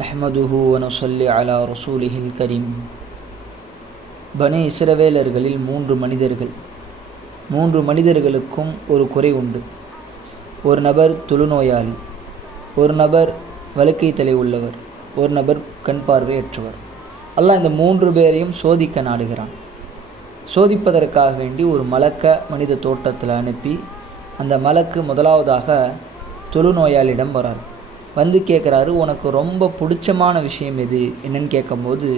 நஹ்மதுஹு வ நுஸல்லி அலா ரசூலிஹில் கரீம். பனி இஸ்ரவேலர்களில் மூன்று மனிதர்களுக்கும் ஒரு குறை உண்டு. ஒரு நபர் தொழுநோயாளி, ஒரு நபர் வழுக்கை தலை உள்ளவர், ஒரு நபர் கண் பார்வையற்றவர். அல்லாஹ் இந்த 3 பேரையும் சோதிக்க நாடுகிறான். சோதிப்பதற்காக வேண்டி ஒரு மலக்க மனித தோட்டத்தில் அனுப்பி, அந்த மலக்கு முதலாவதாக தொழுநோயாளியிடம் வரார். வந்து கேட்குறாரு, உனக்கு ரொம்ப பிடிச்சமான விஷயம் எது என்னன்னு கேட்கும்போது,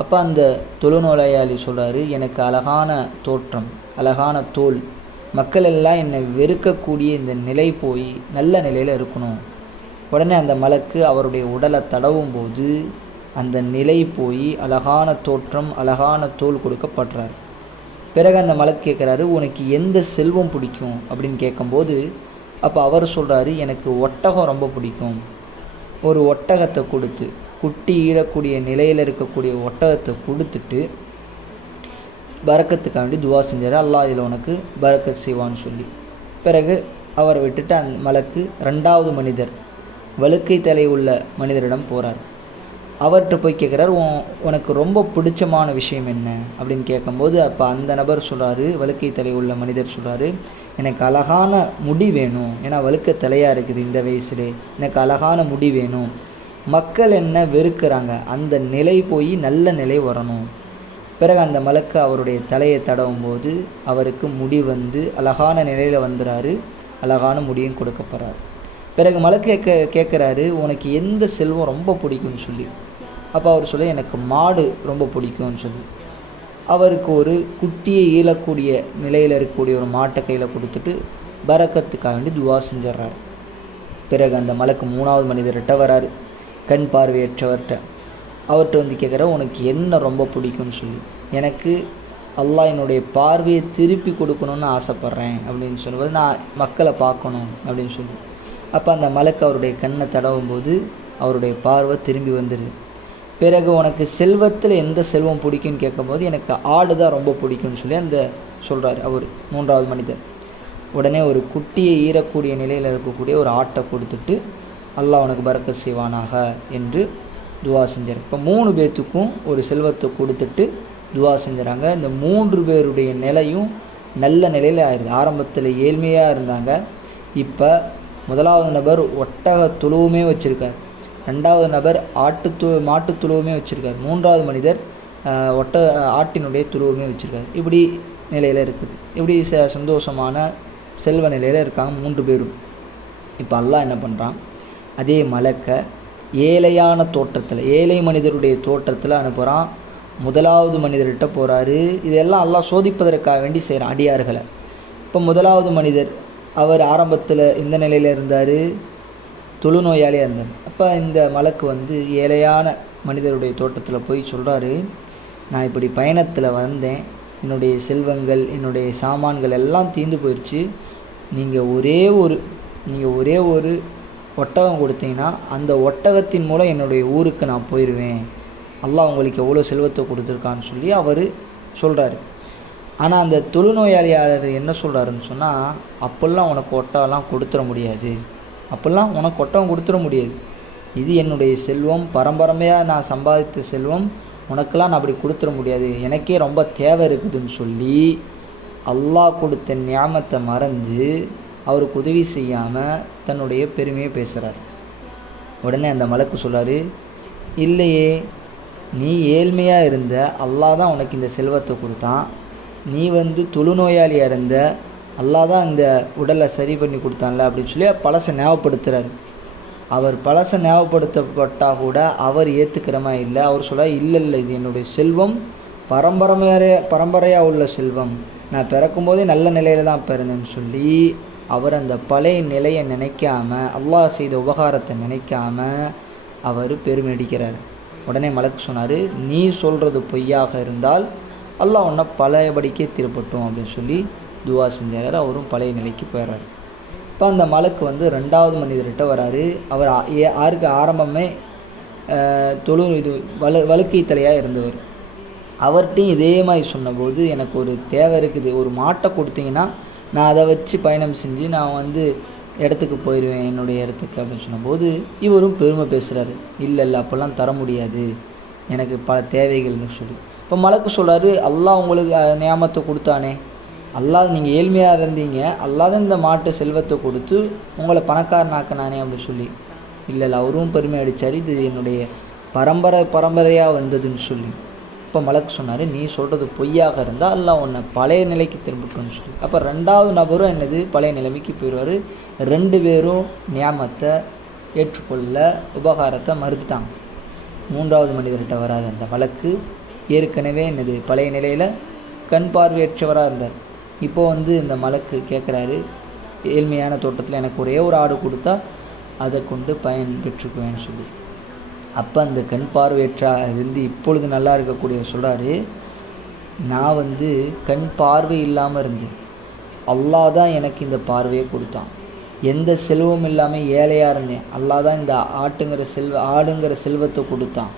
அப்போ அந்த தொழுநோயாளி சொல்கிறாரு, எனக்கு அழகான தோற்றம், அழகான தோல், மக்கள் எல்லாம் என்னை வெறுக்கக்கூடிய இந்த நிலை போய் நல்ல நிலையில் இருக்கணும். உடனே அந்த மலக்கு அவருடைய உடலை தடவும் போது அந்த நிலை போய் அழகான தோற்றம், அழகான தோல் கொடுக்கப்படுறார். பிறகு அந்த மலக்கு கேட்குறாரு, உனக்கு எந்த செல்வம் பிடிக்கும் அப்படின்னு கேட்கும்போது, அப்போ அவர் சொல்கிறாரு, எனக்கு ஒட்டகம் ரொம்ப பிடிக்கும். ஒரு ஒட்டகத்தை கொடுத்து, குட்டி ஈழக்கூடிய நிலையில் இருக்கக்கூடிய ஒட்டகத்தை கொடுத்துட்டு பரக்கத்துக்காக வேண்டி துவா செஞ்சார். அல்லாஹ் இதில் உனக்கு பரக்கத் செய்வான்னு சொல்லி. பிறகு அவரை விட்டுட்டு அந்த மலக்கு 2வது மனிதர் வழுக்கை தலை உள்ள மனிதரிடம் போகிறார். அவர்கிட்ட போய் கேட்குறாரு, உனக்கு ரொம்ப பிடிச்சமான விஷயம் என்ன அப்படின்னு கேட்கும்போது, அப்போ அந்த நபர் சொல்கிறாரு, வழுக்கை தலை உள்ள மனிதர் சொல்கிறாரு, எனக்கு அழகான முடி வேணும். ஏன்னா வழுக்க தலையாக இருக்குது இந்த வயசுலே, எனக்கு அழகான முடி வேணும். மக்கள் என்ன வெறுக்கிறாங்க, அந்த நிலை போய் நல்ல நிலை வரணும். பிறகு அந்த மலக்கு அவருடைய தலையை தடவும் போது அவருக்கு முடி வந்து அழகான நிலையில் வந்துறாரு. அழகான முடியும் கொடுக்கப்படுறாரு. பிறகு மலக்கு கேட்குறாரு, உனக்கு எந்த செல்வம் ரொம்ப பிடிக்கும்னு சொல்லி. அப்போ அவர் சொல்ல, எனக்கு மாடு ரொம்ப பிடிக்கும்னு சொல்லி அவருக்கு ஒரு குட்டியை ஈழக்கூடிய நிலையில் இருக்கக்கூடிய ஒரு மாட்டை கையில் கொடுத்துட்டு பரக்கத்துக்காக வேண்டி துவா செஞ்சிட்றாரு. பிறகு அந்த மலக்கு 3வது மனிதர்கிட்ட வராரு, கண் பார்வையற்றவர்கிட்ட. அவர்கிட்ட வந்து கேட்குற, உனக்கு என்ன ரொம்ப பிடிக்கும்னு சொல்லி. எனக்கு அல்லாஹ் என்னுடைய பார்வையை திருப்பி கொடுக்கணும்னு ஆசைப்பட்றேன் அப்படின்னு சொல்லும்போது, நான் மக்களை பார்க்கணும் அப்படின்னு சொல்லி. அப்போ அந்த மலக்கு அவருடைய கண்ணை தடவும் போது அவருடைய பார்வை திரும்பி வந்துடுது. பிறகு உனக்கு செல்வத்தில் எந்த செல்வம் பிடிக்கும்னு கேட்கும்போது, எனக்கு ஆடு தான் ரொம்ப பிடிக்கும்னு சொல்லி அந்த சொல்கிறார் அவர் 3வது மனிதர். உடனே ஒரு குட்டியை ஈரக்கூடிய நிலையில் இருக்கக்கூடிய ஒரு ஆட்டை கொடுத்துட்டு அல்லாஹ் உனக்கு பரக்கத் செய்வானாக என்று துவா செஞ்சார். இப்போ 3 பேர்த்துக்கும் ஒரு செல்வத்தை கொடுத்துட்டு துவா செஞ்சுறாங்க. இந்த 3 பேருடைய நிலையும் நல்ல நிலையில் ஆயிடுது. ஆரம்பத்தில் ஏழ்மையாக இருந்தாங்க, இப்போ 1வது நபர் ஒட்டக துளுவுமே வச்சுருக்கார், 2வது நபர் மாட்டு துளுவுமே வச்சுருக்கார், 3வது மனிதர் ஆட்டினுடைய துளுவுமே வச்சுருக்கார். இப்படி நிலையில் இருக்குது. இப்படி சந்தோஷமான செல்வ நிலையில் இருக்காங்க 3 பேரும். இப்போ அல்லாஹ் என்ன பண்ணுறான், அதே மலக்கை ஏழையான தோற்றத்தில், ஏழை மனிதருடைய தோற்றத்தில் அனுப்புகிறான். 1வது மனிதர்கிட்ட போகிறாரு. இதெல்லாம் அல்லாஹ் சோதிப்பதற்காக வேண்டி செய்கிறான் அடியார்களை. இப்போ 1வது மனிதர் அவர் ஆரம்பத்தில் இந்த நிலையில் இருந்தார், தொழுநோயாளியாக இருந்தார். அப்போ இந்த மலக்கு வந்து ஏழையான மனிதருடைய தோட்டத்தில் போய் சொல்கிறாரு, நான் இப்படி பயணத்தில் வந்தேன், என்னுடைய செல்வங்கள், என்னுடைய சாமான்கள் எல்லாம் தீர்ந்து போயிடுச்சு. நீங்கள் ஒரே ஒரு ஒட்டகம் கொடுத்தீங்கன்னா அந்த ஒட்டகத்தின் மூலம் என்னுடைய ஊருக்கு நான் போயிடுவேன். அல்லாஹ் உங்களுக்கு எவ்வளோ செல்வத்தை கொடுத்துருக்கான்னு சொல்லி அவர் சொல்கிறாரு. ஆனால் அந்த தொழுநோயாளியாளர் என்ன சொல்கிறாருன்னு சொன்னால், அப்போல்லாம் உனக்கு ஒட்டகம்லாம் கொடுத்துட முடியாது, அப்போல்லாம் உனக்கு ஒட்டகம் கொடுத்துட முடியாது, இது என்னுடைய செல்வம், பரம்பரையாக நான் சம்பாதித்த செல்வம், உனக்கெல்லாம் நான் அப்படி கொடுத்துட முடியாது, எனக்கே ரொம்ப தேவை இருக்குதுன்னு சொல்லி அல்லாஹ் கொடுத்த நியாமத்தை மறந்து அவருக்கு உதவி செய்யாமல் தன்னுடைய பெருமையை பேசுகிறார். உடனே அந்த மலக்கு சொல்கிறாரு, இல்லையே, நீ ஏழ்மையாக இருந்த, அல்லாஹ் தான் உனக்கு இந்த செல்வத்தை கொடுத்தான். நீ வந்து தொழுநோயாளியாக இருந்த, அல்லாஹ் தான் இந்த உடலை சரி பண்ணி கொடுத்தான்ல அப்படின்னு சொல்லி பழசை ஞாபகப்படுத்துகிறார். அவர் பழசை ஞாபகப்படுத்தப்பட்டால் கூட அவர் ஏற்றுக்கிற மாதிரி இல்லை. அவர் சொல்கிறார், இல்லை, இது என்னுடைய செல்வம், பரம்பரையாக உள்ள செல்வம், நான் பிறக்கும்போதே நல்ல நிலையில் தான் பிறந்தேன்னு சொல்லி அவர் அந்த பழைய நிலையை நினைக்காம, அல்லாஹ் செய்த உபகாரத்தை நினைக்காம அவர் பெருமை அடிக்கிறார். உடனே மலக்கு சொன்னார், நீ சொல்கிறது பொய்யாக இருந்தால் அல்லாஹ் உன்னை பழையபடிக்கே திருப்பட்டும் அப்படின்னு சொல்லி துவா செஞ்சார். அவரும் பழைய நிலைக்கு போயிடுறாரு. இப்போ அந்த மலக்கு வந்து 2வது மனிதர்கிட்ட வராரு. அவர் யாருக்கு ஆரம்பமே வழுக்கை தலையாக இருந்தவர். அவர்கிட்டையும் இதே மாதிரி சொன்னபோது, எனக்கு ஒரு தேவை இருக்குது, ஒரு மாட்டை கொடுத்தீங்கன்னா நான் அதை வச்சு பயணம் செஞ்சு நான் வந்து இடத்துக்கு போயிடுவேன், என்னுடைய இடத்துக்கு அப்படின்னு சொன்னபோது இவரும் பெருமை பேசுகிறாரு. இல்லை அப்போல்லாம் தர முடியாது, எனக்கு பல தேவைகள்னு சொல்லி. இப்போ மலக்கு சொல்கிறாரு, அல்லாஹ் உங்களுக்கு நியாமத்தை கொடுத்தானே, அல்லாஹ் நீங்கள் ஏழ்மையாக இருந்தீங்க, அல்லாஹ் தான் இந்த மாட்டு செல்வத்தை கொடுத்து உங்களை பணக்காரனாக்கினானே அப்படின்னு சொல்லி. இல்லை அவரும் பெருமை அடித்தார், இது என்னுடைய பரம்பரையாக வந்ததுன்னு சொல்லி. இப்போ மலக்கு சொன்னார், நீ சொல்கிறது பொய்யாக இருந்தால் அல்லாஹ் உன்னை பழைய நிலைக்கு திரும்பிக்கணும்னு சொல்லி. அப்போ ரெண்டாவது நபரும் என்னது பழைய நிலைமைக்கு போயிடுவார். 2 பேரும் நியாமத்தை ஏற்றுக்கொள்ள உபகாரத்தை மறுத்துட்டாங்க. 3வது மனிதர்கிட்ட வராது அந்த மலக்கு. ஏற்கனவே என்னது பழைய நிலையில் கண் பார்வையற்றவராக இருந்தார். இப்போது இந்த மலக்கு கேட்குறாரு, ஏழ்மையான தோட்டத்தில் எனக்கு ஒரே ஒரு ஆடு கொடுத்தா அதை கொண்டு பயன் பெற்றுக்குவேன்னு சொல்லி. அப்போ அந்த கண் பார்வையற்றாக இருந்து இப்பொழுது நல்லா இருக்கக்கூடிய சொல்கிறாரு, நான் கண் பார்வை இல்லாமல் இருந்தேன், அல்லாஹ் தான் எனக்கு இந்த பார்வையை கொடுத்தான். எந்த செல்வமும் இல்லாமல் ஏழையாக இருந்தேன், அல்லாஹ் தான் இந்த ஆடுங்கிற செல்வத்தை கொடுத்தான்.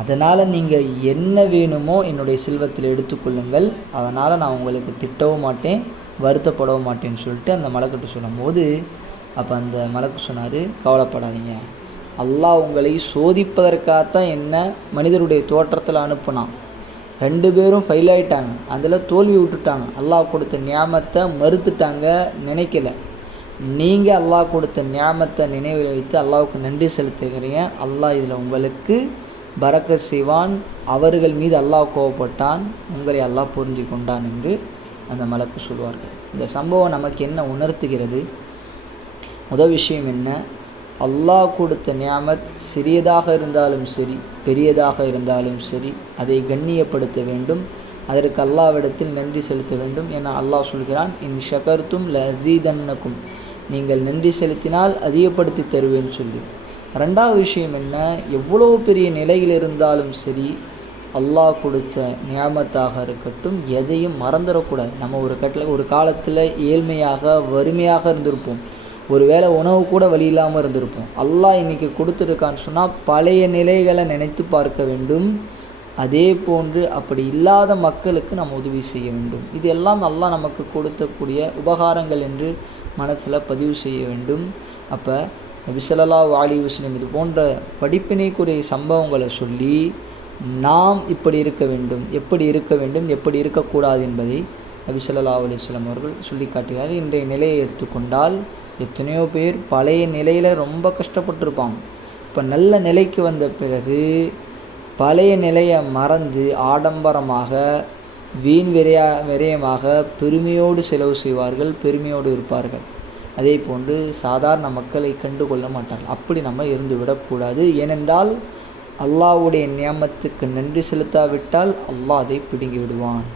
அதனால் நீங்கள் என்ன வேணுமோ என்னுடைய செல்வத்தில் எடுத்துக்கொள்ளுங்கள், அதனால் நான் உங்களுக்கு திட்டவும் மாட்டேன், வருத்தப்படவும் மாட்டேன்னு சொல்லிட்டு அந்த மலக்கிட்ட சொல்லும்போது, அப்போ அந்த மலக்கு சொன்னார், கவலைப்படாதீங்க, அல்லாஹ் உங்களை சோதிப்பதற்காகத்தான் என்ன மனிதருடைய தோற்றத்தில் அனுப்புனான். 2 பேரும் ஃபெயில் ஆகிட்டாங்க, அதில் தோல்வி விட்டுட்டாங்க, அல்லாஹ் கொடுத்த நியாமத்தை மறுத்துட்டாங்க, நினைக்கல. நீங்கள் அல்லாஹ் கொடுத்த நியாமத்தை நினைவில் வைத்து அல்லாஹ்வுக்கு நன்றி செலுத்துகிறீங்க, அல்லாஹ் இதில் உங்களுக்கு பரக்கத் செய்வான், அவர்கள் மீது அல்லாஹ் கோவப்பட்டான், உங்களை அல்லாஹ் புரிஞ்சு கொண்டான் என்று அந்த மலக்கு சொல்வார்கள். இந்த சம்பவம் நமக்கு என்ன உணர்த்துகிறது? முதல் விஷயம் என்ன? அல்லாஹ் கொடுத்த நியாமத் சிறியதாக இருந்தாலும் சரி, பெரியதாக இருந்தாலும் சரி, அதை கண்ணியப்படுத்த வேண்டும், அதற்கு அல்லாஹ்விடத்தில் நன்றி செலுத்த வேண்டும். ஏன்னா அல்லாஹ் சொல்கிறான், இன் ஷகர்தும் லஸீதன்னக்கும், நீங்கள் நன்றி செலுத்தினால் அதிகப்படுத்தி தருவேன்னு சொல்லி. 2வது விஷயம் என்ன? எவ்வளோ பெரிய நிலையில் இருந்தாலும் சரி, அல்லாஹ் கொடுத்த நியாமத்தாக இருக்கட்டும், எதையும் மறந்துடக்கூடாது. நம்ம ஒரு காலத்தில் ஏழ்மையாக வறுமையாக இருந்திருப்போம், ஒருவேளை உணவு கூட வழி இல்லாமல் இருந்திருப்போம். அல்லாஹ் இன்றைக்கி கொடுத்துருக்கான்னு சொன்னால் பழைய நிலைகளை நினைத்து பார்க்க வேண்டும். அதே போன்று அப்படி இல்லாத மக்களுக்கு நம்ம உதவி செய்ய வேண்டும். இது எல்லாம் அல்லாஹ் நமக்கு கொடுத்தக்கூடிய உபகாரங்கள் என்று மனசில் பதிவு செய்ய வேண்டும். அப்போ நபி ஸல்லல்லாஹு அலைஹி வஸல்லம் இது போன்ற படிப்பினைக்குரிய சம்பவங்களை சொல்லி நாம் இப்படி இருக்க வேண்டும், எப்படி இருக்க வேண்டும், எப்படி இருக்கக்கூடாது என்பதை நபி ஸல்லல்லாஹு அலைஹி வஸல்லம் அவர்கள் சொல்லி காட்டுகிறார்கள். இன்றைய நிலையை எடுத்துக்கொண்டால் எத்தனையோ பேர் பழைய நிலையில் ரொம்ப கஷ்டப்பட்டிருப்பாங்க. இப்போ நல்ல நிலைக்கு வந்த பிறகு பழைய நிலையை மறந்து ஆடம்பரமாக வீண் விரயமாக பெருமையோடு செலவு செய்வார்கள், பெருமையோடு இருப்பார்கள். அதே போன்று சாதாரண மக்களை கண்டு கொள்ள மாட்டார்கள். அப்படி நம்ம இருந்து விடக்கூடாது. ஏனென்றால் அல்லாஹ்வுடைய நியாமத்துக்கு நன்றி செலுத்தாவிட்டால் அல்லாஹ் அதை பிடுங்கி விடுவான்.